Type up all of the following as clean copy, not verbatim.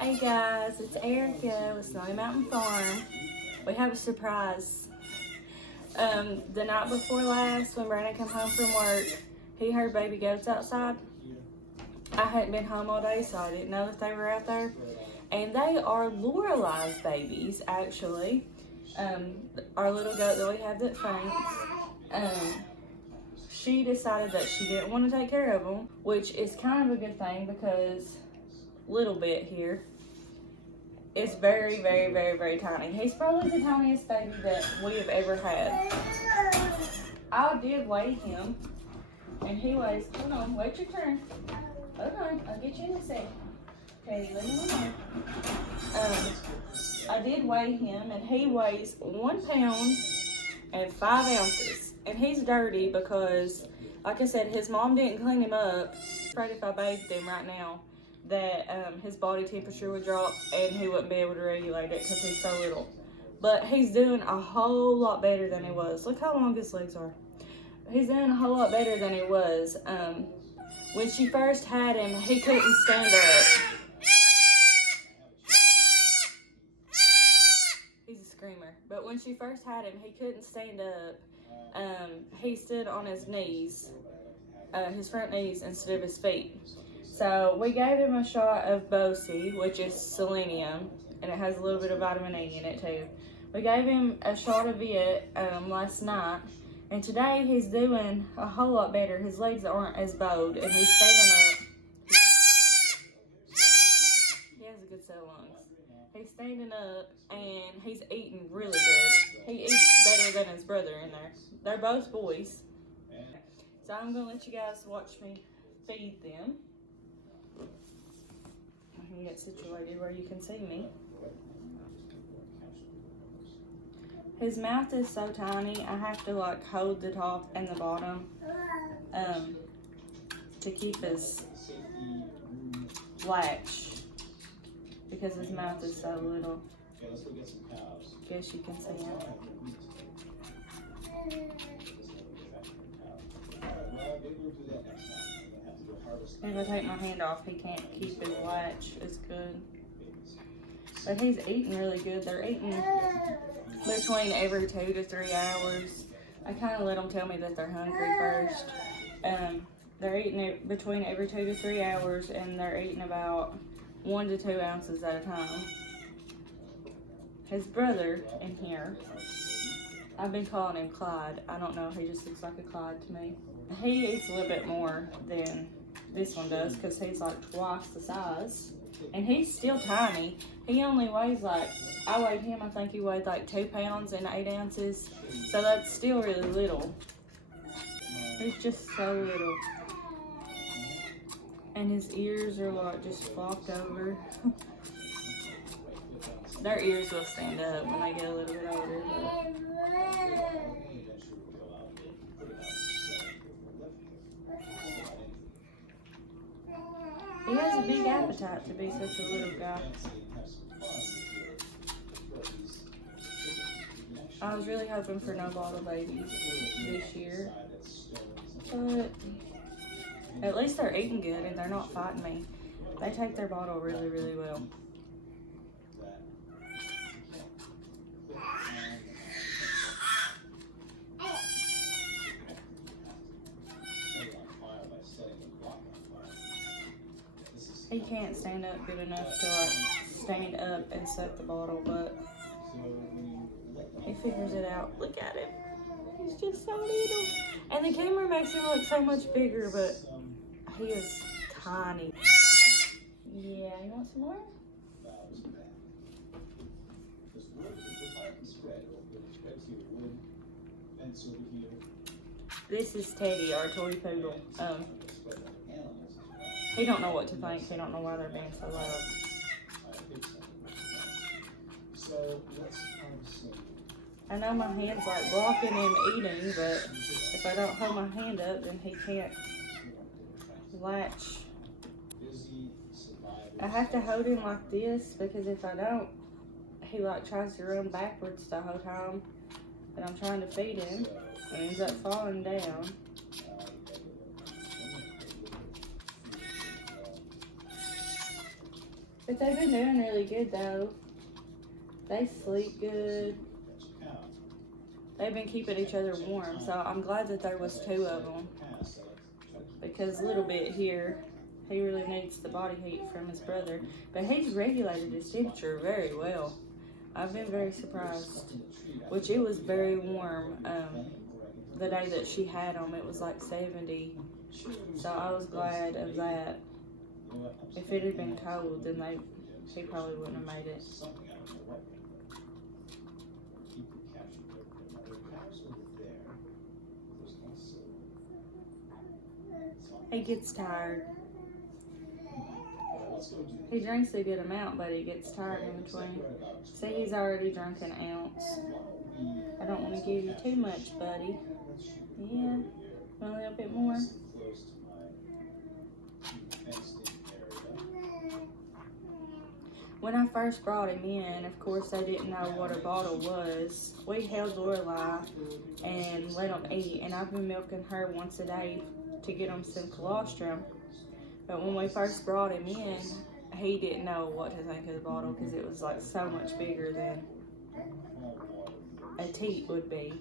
Hey guys, it's Erica with Snowy Mountain Farm. We have a surprise. The night before last, when Brandon came home from work, he heard baby goats outside. I hadn't been home all day, so I didn't know that they were out there. And they are Lorelai's babies, actually. Our little goat that we have that faints. She decided that she didn't want to take care of them, which is kind of a good thing because little bit here is very, very, very, very tiny. He's probably the tiniest baby that we have ever had. I did weigh him, and he weighs, hold on, wait your turn. Hold on, I'll get you in a second. Okay, let me know. I did weigh him, and he weighs 1 pound and 5 ounces. And he's dirty because, like I said, his mom didn't clean him up. I'm afraid if I bathed him right now, that his body temperature would drop and he wouldn't be able to regulate it because he's so little. But he's doing a whole lot better than he was. Look how long his legs are. He's doing a whole lot better than he was. When she first had him, he couldn't stand up. He's a screamer. But when she first had him, he couldn't stand up. He stood on his knees, his front knees instead of his feet. So we gave him a shot of Bosie, which is selenium, and it has a little bit of vitamin E in it too. We gave him a shot of it last night, and today he's doing a whole lot better. His legs aren't as bowed, and he's standing up. He has a good set of lungs. He's standing up, and he's eating really good. He eats better than his brother in there. They're both boys. So I'm going to let you guys watch me feed them. I can get situated where you can see me. His mouth is so tiny, I have to like hold the top and the bottom to keep his latch because his mouth is so little. Guess you can see him. If I take my hand off, he can't keep his latch as good. But he's eating really good. They're eating between every 2 to 3 hours. I kind of let them tell me that they're hungry first. They're eating it between every 2 to 3 hours, and they're eating about 1 to 2 ounces at a time. His brother in here, I've been calling him Clyde. I don't know, he just looks like a Clyde to me. He eats a little bit more than this one does because he's like twice the size. And he's still tiny. He only weighs like, I weighed him, I think he weighed like 2 pounds and 8 ounces. So that's still really little. He's just so little. And his ears are like just flopped over. Their ears will stand up when they get a little bit older. He has a big appetite to be such a little guy. I was really hoping for no bottle babies this year. But at least they're eating good and they're not fighting me. They take their bottle really, really well. He can't stand up good enough to like stand up and suck the bottle, but he figures it out. Look at him. He's just so little. And the camera makes him look so much bigger, but he is tiny. Yeah, you want some more? This is Teddy, our toy poodle. He don't know what to think. He don't know why they're being so loud. I know my hand's like blocking him eating, but if I don't hold my hand up, then he can't latch. I have to hold him like this because if I don't, he like tries to run backwards the whole time that I'm trying to feed him and ends up falling down. But they've been doing really good though. They sleep good. They've been keeping each other warm, so I'm glad that there was 2 of them. Because a little bit here, he really needs the body heat from his brother. But he's regulated his temperature very well. I've been very surprised. Which it was very warm. The day that she had him, it was like 70. So I was glad of that. If it had been cold, then he probably wouldn't have made it. He gets tired. He drinks a good amount, but he gets tired in between. See, he's already drunk an ounce. I don't want to give you too much, buddy. Yeah, a little bit more. When I first brought him in, of course, they didn't know what a bottle was. We held Lorelei and let him eat, and I've been milking her once a day to get him some colostrum. But when we first brought him in, he didn't know what to think of the bottle because it was like so much bigger than a teat would be.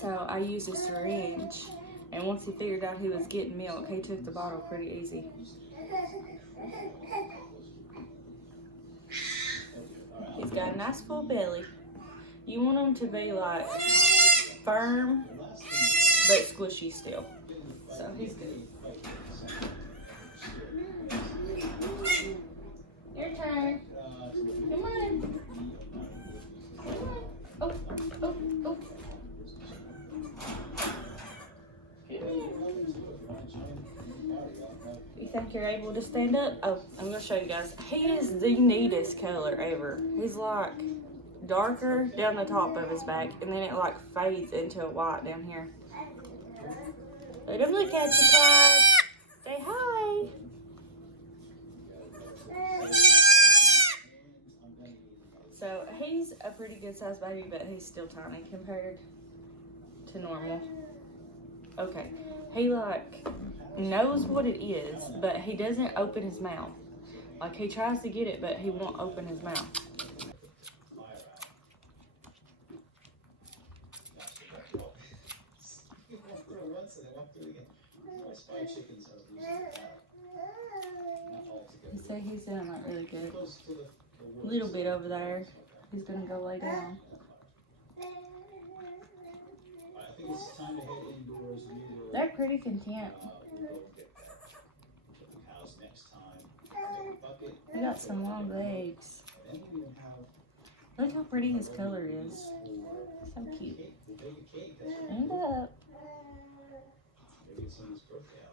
So I used a syringe, and once he figured out he was getting milk, he took the bottle pretty easy. He's got a nice full belly. You want him to be like firm, but squishy still. So he's good. Your turn. Come on. Come on. Oh, oh, oh. You think you're able to stand up? Oh, I'm gonna show you guys. He is the neatest color ever. He's like darker down the top of his back, and then it like fades into a white down here. Let him look at you, Clyde. Say hi. So he's a pretty good sized baby, but he's still tiny compared to normal. Okay, he like knows what it is, but he doesn't open his mouth. Like he tries to get it, but he won't open his mouth. You say he's doing like really good. A little bit over there. He's gonna go lay down. They're pretty content. He got some long legs. Look how pretty his color is. So cute. Stand up.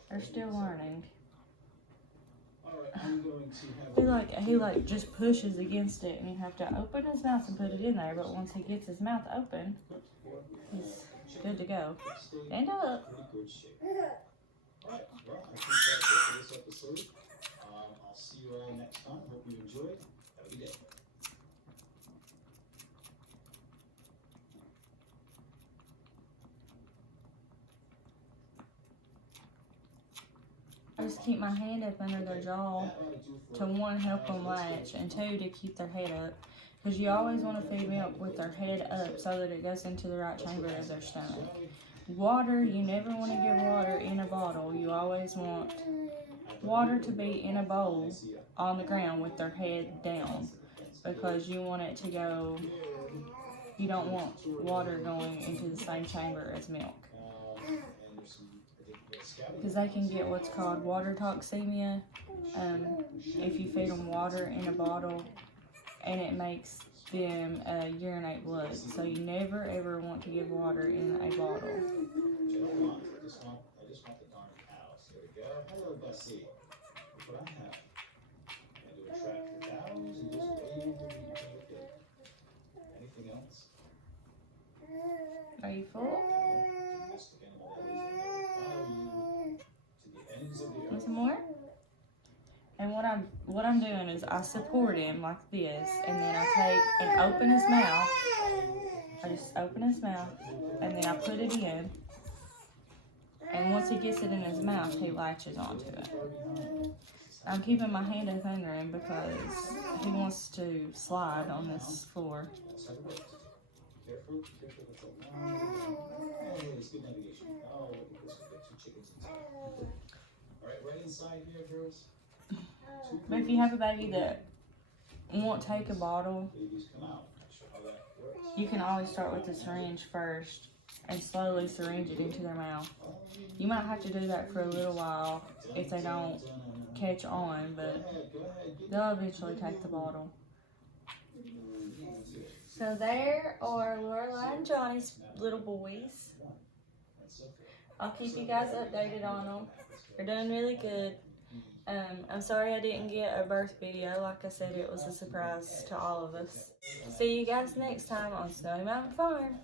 They're still learning. He like just pushes against it, and you have to open his mouth and put it in there. But once he gets his mouth open, he's good to go. Stand up. Alright, well, I think that's it for this episode. I'll see you all next time. Hope you enjoyed. Have a good day. I just keep my hand up under their jaw to 1, help them latch, and 2, to keep their head up. Because you always want to feed milk with their head up so that it goes into the right chamber of their stomach. Water, you never want to give water in a bottle. You always want water to be in a bowl on the ground with their head down. Because you want it to go, you don't want water going into the same chamber as milk. Because they can get what's called water toxemia if you feed them water in a bottle, and it makes them urinate blood. So you never ever want to give water in a bottle. I just want the darn cows. Here we go. Hello, Bessie. Look what I have. I do a track for cows and just wave them. Anything else? Are you full? Want some more? And what I'm doing is I support him like this, and then I take and open his mouth. I just open his mouth, and then I put it in. And once he gets it in his mouth, he latches onto it. I'm keeping my hand up under him because he wants to slide on this floor. But if you have a baby that won't take a bottle, you can always start with the syringe first and slowly syringe it into their mouth. You might have to do that for a little while if they don't catch on, but they'll eventually take the bottle. So there are Lorelai and Johnny's little boys. I'll keep you guys updated on them. They're doing really good. I'm sorry I didn't get a birth video. Like I said, it was a surprise to all of us. See you guys next time on Snowy Mountain Farm.